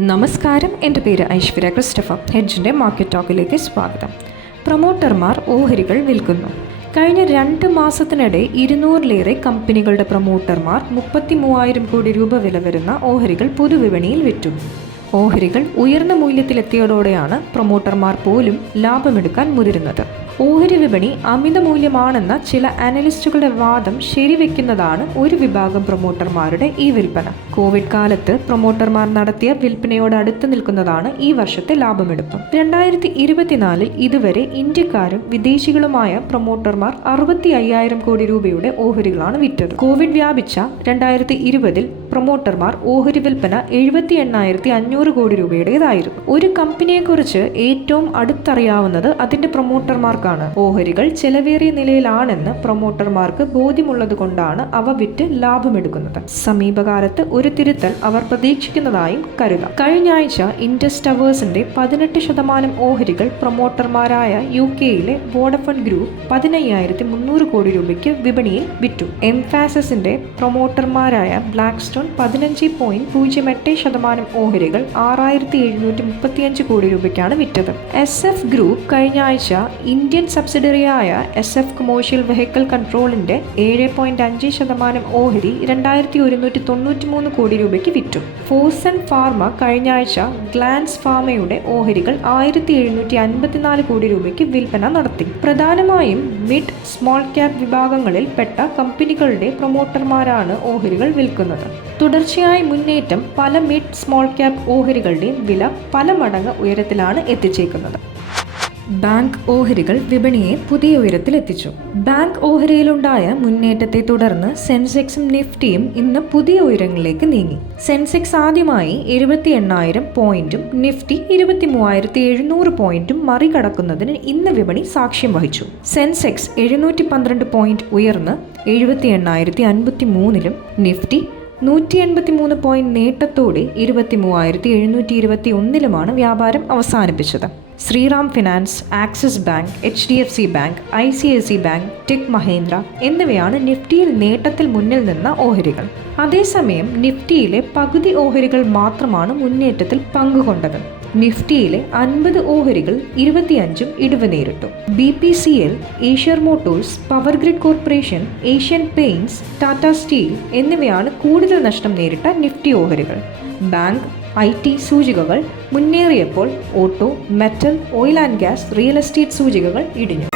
നമസ്കാരം. എന്റെ പേര് ഐശ്വര്യ ക്രിസ്റ്റഫ ഹെഡ്ജിന്റെ മാർക്കറ്റ് ടോക്കിലേക്ക് സ്വാഗതം. പ്രൊമോട്ടർമാർ ഓഹരികൾ വിൽക്കുന്നു. കഴിഞ്ഞ രണ്ട് മാസത്തിനിടെ ഇരുന്നൂറിലേറെ കമ്പനികളുടെ പ്രൊമോട്ടർമാർ മുപ്പത്തി മൂവായിരം കോടി രൂപ വില വരുന്ന ഓഹരികൾ പൊതുവിപണിയിൽ വിറ്റു. ഓഹരികൾ ഉയർന്ന മൂല്യത്തിലെത്തിയതോടെയാണ് പ്രൊമോട്ടർമാർ പോലും ലാഭമെടുക്കാൻ മുതിരുന്നത്. ഓഹരി വിപണി അമിത മൂല്യമാണെന്ന ചില അനലിസ്റ്റുകളുടെ വാദം ശരിവെക്കുന്നതാണ് ഒരു വിഭാഗം പ്രൊമോട്ടർമാരുടെ ഈ വിൽപ്പന. കോവിഡ് കാലത്ത് പ്രൊമോട്ടർമാർ നടത്തിയ വിൽപ്പനയോട് അടുത്ത് നിൽക്കുന്നതാണ് ഈ വർഷത്തെ ലാഭമെടുപ്പ്. രണ്ടായിരത്തി ഇരുപത്തിനാലിൽ ഇതുവരെ ഇന്ത്യക്കാരും വിദേശികളുമായ പ്രൊമോട്ടർമാർ അറുപത്തി അയ്യായിരം കോടി രൂപയുടെ ഓഹരികളാണ് വിറ്റത്. കോവിഡ് വ്യാപിച്ച രണ്ടായിരത്തി ഇരുപതിൽ പ്രൊമോട്ടർമാർ ഓഹരി വിൽപ്പന എഴുപത്തി എണ്ണായിരത്തി അഞ്ഞൂറ് കോടി രൂപയുടേതായിരുന്നു. ഒരു കമ്പനിയെക്കുറിച്ച് ഏറ്റവും അടുത്തറിയാവുന്നത് അതിന്റെ പ്രൊമോട്ടർമാർക്കാണ്. ഓഹരികൾ ചെലവേറിയ നിലയിലാണെന്ന് പ്രൊമോട്ടർമാർക്ക് ബോധ്യമുള്ളത് കൊണ്ടാണ് അവ വിറ്റ് ലാഭമെടുക്കുന്നത്. സമീപകാലത്ത് ഒരു തിരുത്തൽ അവർ പ്രതീക്ഷിക്കുന്നതായും കരുതാം. കഴിഞ്ഞ ആഴ്ച ഇൻഡസ് ടവേഴ്സിന്റെ പതിനെട്ട് ശതമാനം ഓഹരികൾ പ്രൊമോട്ടർമാരായ യു കെയിലെ വോഡഫൺ ഗ്രൂപ്പ് പതിനയ്യായിരത്തി മുന്നൂറ് കോടി രൂപയ്ക്ക് വിപണിയിൽ വിറ്റു. എംഫാസിന്റെ പ്രൊമോട്ടർമാരായ ബ്ലാക്ക് പതിനഞ്ച് പോയിന്റ് പൂജ്യം എട്ട് ശതമാനം ഓഹരികൾ ആറായിരത്തി എഴുന്നൂറ്റി മുപ്പത്തിയഞ്ച് കോടി രൂപയ്ക്കാണ് വിറ്റത്. എസ് എഫ് ഗ്രൂപ്പ് കഴിഞ്ഞ ആഴ്ച ഇന്ത്യൻ സബ്സിഡറിയായ എസ് എഫ് കൊമേഴ്ഷ്യൽ വെഹിക്കിൾ കൺട്രോളിന്റെ ഏഴ് പോയിന്റ് അഞ്ച് ശതമാനം ഓഹരി രണ്ടായിരത്തി ഒരുന്നൂറ്റി തൊണ്ണൂറ്റി മൂന്ന് കോടി രൂപയ്ക്ക് വിറ്റു. ഫോസൻ ഫാർമ കഴിഞ്ഞ ആഴ്ച ഗ്ലാൻസ് ഫാർമയുടെ ഓഹരികൾ ആയിരത്തി എഴുന്നൂറ്റി അൻപത്തിനാല് കോടി രൂപയ്ക്ക് വിൽപ്പന നടത്തി. പ്രധാനമായും മിഡ് സ്മോൾ ക്യാപ് വിഭാഗങ്ങളിൽ പെട്ട കമ്പനികളുടെ പ്രൊമോട്ടർമാരാണ് ഓഹരികൾ വിൽക്കുന്നത്. തുടർച്ചയായ മുന്നേറ്റം പല മിഡ് സ്മോൾ ക്യാപ് ഓഹരികളുടെയും വില പല മടങ്ങ് ഉയരത്തിലാണ് എത്തിച്ചേക്കുന്നത്. ബാങ്ക് ഓഹരികൾ വിപണിയെ പുതിയ ഉയരത്തിലെത്തിച്ചു ബാങ്ക് ഓഹരിയിലുണ്ടായ മുന്നേറ്റത്തെ തുടർന്ന് സെൻസെക്സും നിഫ്റ്റിയും ഇന്ന് പുതിയ ഉയരങ്ങളിലേക്ക് നീങ്ങി. സെൻസെക്സ് ആദ്യമായി എഴുപത്തി എണ്ണായിരം പോയിന്റും നിഫ്റ്റി ഇരുപത്തി മൂവായിരത്തി എഴുന്നൂറ് പോയിന്റും മറികടക്കുന്നതിന് ഇന്ന് വിപണി സാക്ഷ്യം വഹിച്ചു. സെൻസെക്സ് എഴുന്നൂറ്റി പന്ത്രണ്ട് പോയിന്റ് ഉയർന്ന് എഴുപത്തി എണ്ണായിരത്തി അൻപത്തി മൂന്നിലും നിഫ്റ്റി നൂറ്റി എൺപത്തി മൂന്ന് പോയിന്റ് നേട്ടത്തോടെ ഇരുപത്തി മൂവായിരത്തി എഴുന്നൂറ്റി ഇരുപത്തി ഒന്നിലുമാണ് വ്യാപാരം അവസാനിപ്പിച്ചത്. Shriram finance Axis bank H D F C bank I C I C bank tech Mahindra എന്നിവയാണ് നിഫ്റ്റിയിൽ നേട്ടത്തിൽ മുന്നിൽ നിന്ന ഓഹരികൾ. അതേസമയം നിഫ്റ്റിയിലെ പകുതി ഓഹരികൾ മാത്രമാണ് മുന്നേറ്റത്തിൽ പങ്കുകൊണ്ടത്. നിഫ്റ്റിയിലെ അൻപത് ഓഹരികൾ ഇരുപത്തിയഞ്ചും ഇടിവ് നേരിട്ടു B P C L Eicher motors power grid corporation Asian paints Tata steel എന്നിവയാണ് കൂടുതൽ നഷ്ടം നേരിട്ട നിഫ്റ്റി ഓഹരികൾ. ബാങ്ക് ഐ ടി സൂചികകൾ മുന്നേറിയപ്പോൾ auto metal oil and gas real estate സൂചികകൾ ഇടിഞ്ഞു.